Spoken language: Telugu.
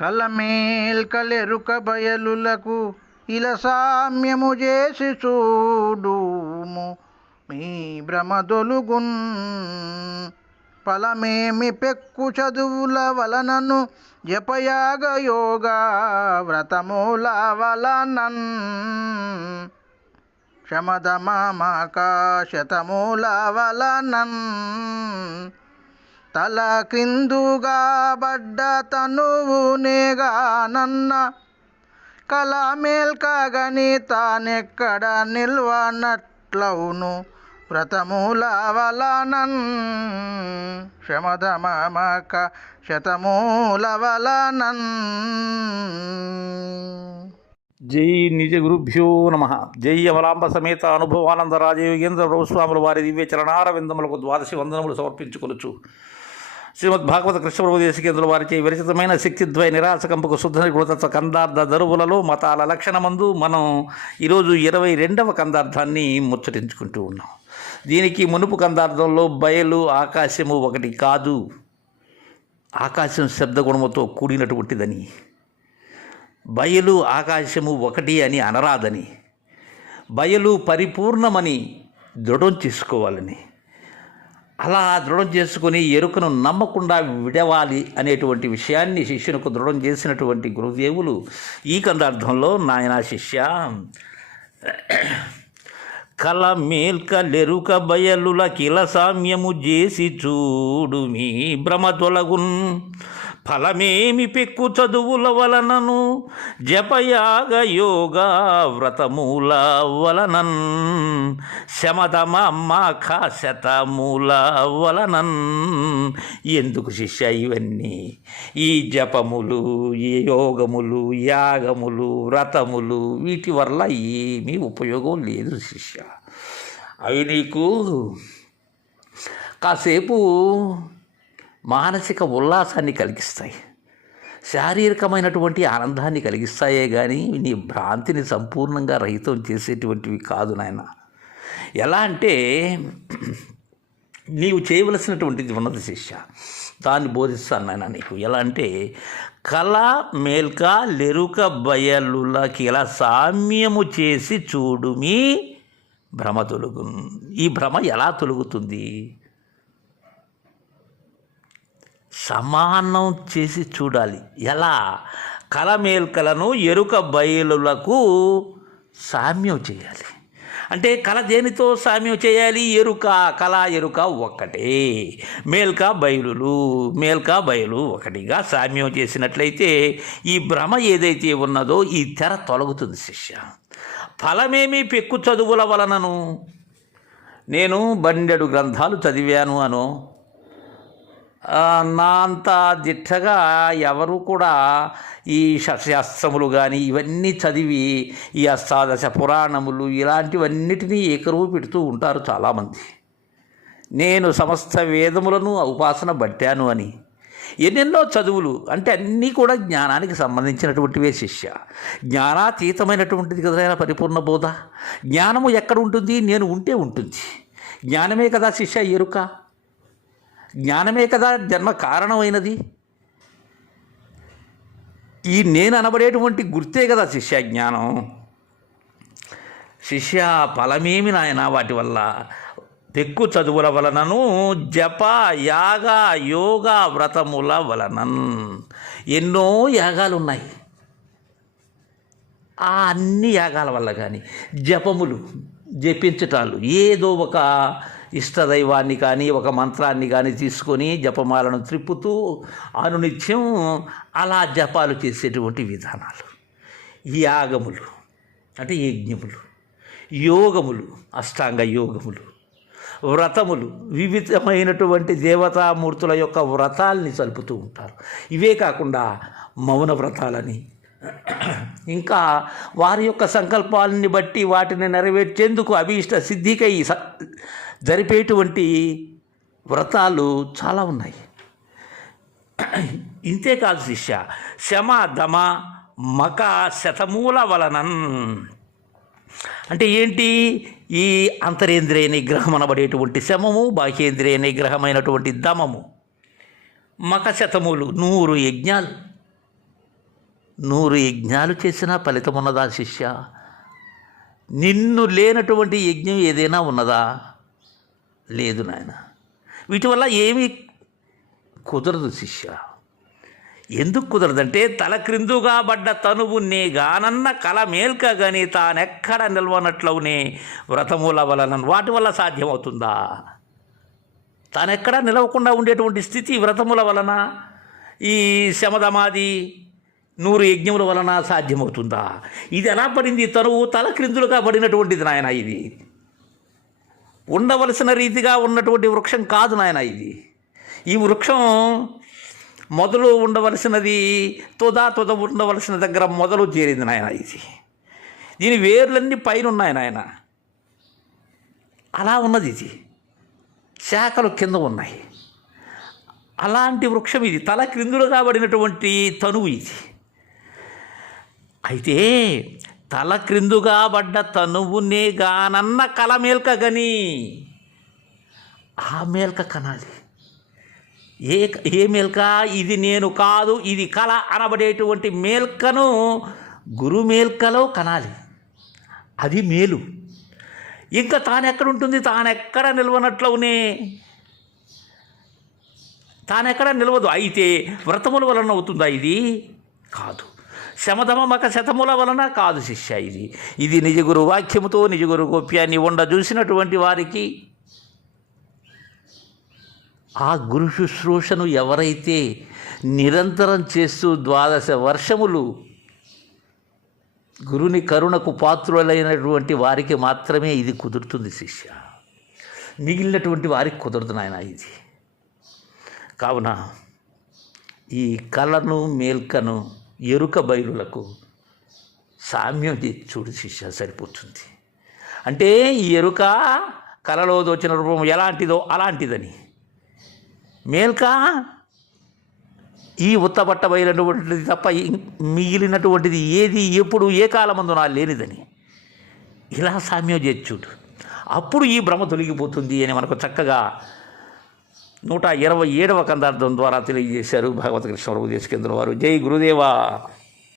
కలమేల్ కలెరుక బయలులకు ఇలా సామ్యము చేసి చూడుము. మీ భ్రమదొలుగున్ ఫలమేమి పెక్కు చదువుల వలనను జపయాగ యోగా వ్రతముల వలనన్. శమదమామక వలనన్. తల క్రిందుగా బడ్డ తనువునేగా నన్న కళ మేల్కగని తానెక్కడ నిల్వనట్లవును వ్రతమూల వలనన్ శమదమక శతమూల వలనన్. జై నిజ గురుభ్యో నమ. జై అమలాంబ సమేత అనుభవానంద రాజయోగేంద్ర ప్రభుస్వాముల వారి దివ్య చరణారవిందములకు ద్వాదశి వందనములు సమర్పించుకొనుచు. శ్రీమద్ భాగవత కృష్ణప్రభు దేశకేంద్రుల వారిచే విరచితమైన శక్తిద్వయ నిరాశకంపుకు శుద్ధ నిగృత కందార్థ దరువులలో మతాల లక్షణమందు మనం ఈరోజు ఇరవై రెండవ కందార్థాన్ని ముచ్చటించుకుంటూ ఉన్నాం. దీనికి మునుపు కందార్థంలో బయలు ఆకాశము ఒకటి కాదు. ఆకాశం శబ్దగుణముతో కూడినటువంటిదని బయలు ఆకాశము ఒకటి అని అనరాదని బయలు పరిపూర్ణమని దృఢం చేసుకోవాలని అలా దృఢం చేసుకుని ఎరుకను నమ్మకుండా విడవాలి అనేటువంటి విషయాన్ని శిష్యునకు దృఢం చేసినటువంటి గురుదేవులు ఈ కందార్థంలో నాయన శిష్య కల మేల్కలెరుక బయలుల కిల సామ్యము చేసి చూడు మీ భ్రమ తొలగున్. ఫలమేమి పెక్కు చదువుల వలనను? జపయాగ యోగా వ్రతమూల వలనన్. శమతమ శతమూల వలనన్. ఎందుకు శిష్య ఇవన్నీ? ఈ జపములు ఈ యోగములు యాగములు వ్రతములు వీటి వల్ల ఏమీ ఉపయోగం లేదు శిష్య. అవి నీకు కాసేపు మానసిక ఉల్లాసాన్ని కలిగిస్తాయి. శారీరకమైనటువంటి ఆనందాన్ని కలిగిస్తాయే కానీ నీ భ్రాంతిని సంపూర్ణంగా రహితం చేసేటువంటివి కాదు నాయన. ఎలా అంటే నీవు చేయవలసినటువంటిది ఉన్నది శిష్య దాన్ని బోధిస్తాను నాయన నీకు. ఎలా అంటే కళ మేల్క లెరుక బయలులకి ఎలా సామ్యము చేసి చూడుమి భ్రమ తొలుగు ఈ భ్రమ ఎలా తొలుగుతుంది? సమానం చేసి చూడాలి. ఎలా? కలమేల్కలను ఎరుక బయలులకు సామ్యం చేయాలి. అంటే కళ దేనితో సామ్యం చేయాలి? ఎరుక కళ ఎరుక ఒక్కటే. మేల్క బయలులు మేల్క బయలు ఒకటిగా సామ్యం చేసినట్లయితే ఈ భ్రమ ఏదైతే ఉన్నదో ఈ తెర తొలగుతుంది శిష్య. ఫలమేమి పెక్కు చదువుల వలనను? నేను బండెడు గ్రంథాలు చదివాను అను నా అంత దిట్టగా ఎవరు కూడా ఈ శాస్త్రములు కానీ ఇవన్నీ చదివి ఈ అష్టాదశ పురాణములు ఇలాంటివన్నిటినీ ఏకరువు పెడుతూ ఉంటారు చాలామంది. నేను సమస్త వేదములను ఉపాసన పట్టాను అని. ఎన్నెన్నో చదువులు అంటే అన్నీ కూడా జ్ఞానానికి సంబంధించినటువంటివే శిష్య. జ్ఞానాతీతమైనటువంటిది కదా పరిపూర్ణ బోధ? జ్ఞానము ఎక్కడ ఉంటుంది? నేను ఉంటే ఉంటుంది. జ్ఞానమే కదా శిష్య ఎరుక జ్ఞానమే కదా జన్మ కారణమైనది. ఈ నేను అనబడేటువంటి గుర్తే కదా శిష్య జ్ఞానం. శిష్య ఫలమేమి నాయన వాటి వల్ల? పెక్కు చదువుల వలనను జప యాగ యోగ వ్రతముల వలనన్. ఎన్నో యాగాలు ఉన్నాయి ఆ అన్ని యాగాల వల్ల కానీ జపములు జపించటాలు ఏదో ఒక ఇష్టదైవాన్ని కానీ ఒక మంత్రాన్ని కానీ తీసుకొని జపమాలను త్రిప్పుతూ అనునిత్యం అలా జపాలు చేసేటువంటి విధానాలు. యాగములు అంటే యజ్ఞములు యోగములు అష్టాంగ యోగములు వ్రతములు వివిధమైనటువంటి దేవతామూర్తుల యొక్క వ్రతాల్ని చలుపుతూ ఉంటారు. ఇవే కాకుండా మౌన వ్రతాలని ఇంకా వారి యొక్క సంకల్పాలని బట్టి వాటిని నెరవేర్చేందుకు అభీష్ట సిద్ధికై స- జరిపేటువంటి వ్రతాలు చాలా ఉన్నాయి. ఇంతే కాదు శిష్య శమ దమ మక శతమూల వలనన్ అంటే ఏంటి? ఈ అంతరేంద్రియ నిగ్రహం అనబడేటువంటి శమము బాహ్యేంద్రియ నిగ్రహమైనటువంటి దమము. మక శతములు నూరు యజ్ఞాలు. నూరు యజ్ఞాలు చేసినా ఫలితం ఉన్నదా శిష్య? నిన్ను లేనటువంటి యజ్ఞం ఏదైనా ఉన్నదా? లేదు నాయన. వీటి వల్ల ఏమీ కుదరదు శిష్య. ఎందుకు కుదరదంటే తల క్రిందుగా పడ్డ తనువు నే గానన్న కల మేల్కగని తానెక్కడ నిల్వనట్లవునే వ్రతముల వలన వాటి వల్ల సాధ్యమవుతుందా? తానెక్కడ నిలవకుండా ఉండేటువంటి స్థితి వ్రతముల వలన ఈ శమదమాది నూరు యజ్ఞముల వలన సాధ్యమవుతుందా? ఇది ఎలా పడింది? తనువు తల క్రిందులుగా పడినటువంటిది నాయన ఇది. ఉండవలసిన రీతిగా ఉన్నటువంటి వృక్షం కాదు నాయన ఇది. ఈ వృక్షం మొదలు ఉండవలసినది తుదా తుద ఉండవలసిన దగ్గర మొదలు చేరింది నాయన ఇది. దీని వేర్లన్నీ పైన ఉన్నాయి నాయన. అలా ఉన్నది ఇది. శాఖలు కింద ఉన్నాయి. అలాంటి వృక్షం ఇది. తల క్రిందులుగా పడినటువంటి తనువు ఇది. అయితే తల క్రిందుగా పడ్డ తనువునే గానన్న కల మేల్క గని ఆ మేల్క కనాలి. ఏ ఏ మేల్క? ఇది నేను కాదు ఇది కళ అనబడేటువంటి మేల్కను గురు మేల్కలో కనాలి. అది మేలు. ఇంకా తానెక్కడ ఉంటుంది తానెక్కడ నిల్వనట్లవునే? తానెక్కడ నిలవదు? అయితే వ్రతముల వలన అవుతుందా ఇది? కాదు. శమధమ మక శతముల వలన కాదు శిష్య ఇది. ఇది నిజగురు వాక్యముతో నిజగురు గోప్యాన్ని ఉండ చూసినటువంటి వారికి ఆ గురు శుశ్రూషను ఎవరైతే నిరంతరం చేస్తూ ద్వాదశ వర్షములు గురుని కరుణకు పాత్రులైనటువంటి వారికి మాత్రమే ఇది కుదురుతుంది శిష్య. మిగిలినటువంటి వారికి కుదరదు నాయన ఇది. కావున ఈ కళను మేల్కను ఎరుక బయలులకు సామ్యం చూడు శిష్య సరిపోతుంది. అంటే ఈ ఎరుక కలలో దోచిన రూపం ఎలాంటిదో అలాంటిదని. మేల్క ఈ ఉత్తపట్ట ఉత్తపట్టబడినటువంటిది తప్ప మిగిలినటువంటిది ఏది ఎప్పుడు ఏ కాలమందు నా లేనిదని. ఇలా సామ్యం చేర్చుడు అప్పుడు ఈ భ్రమ తొలగిపోతుంది అని మనకు చక్కగా నూట ఇరవై ఏడవ కందార్థం ద్వారా తెలియజేశారు భగవత్ కృష్ణ ఉపదేశ కేంద్రం వారు. జై గురుదేవా.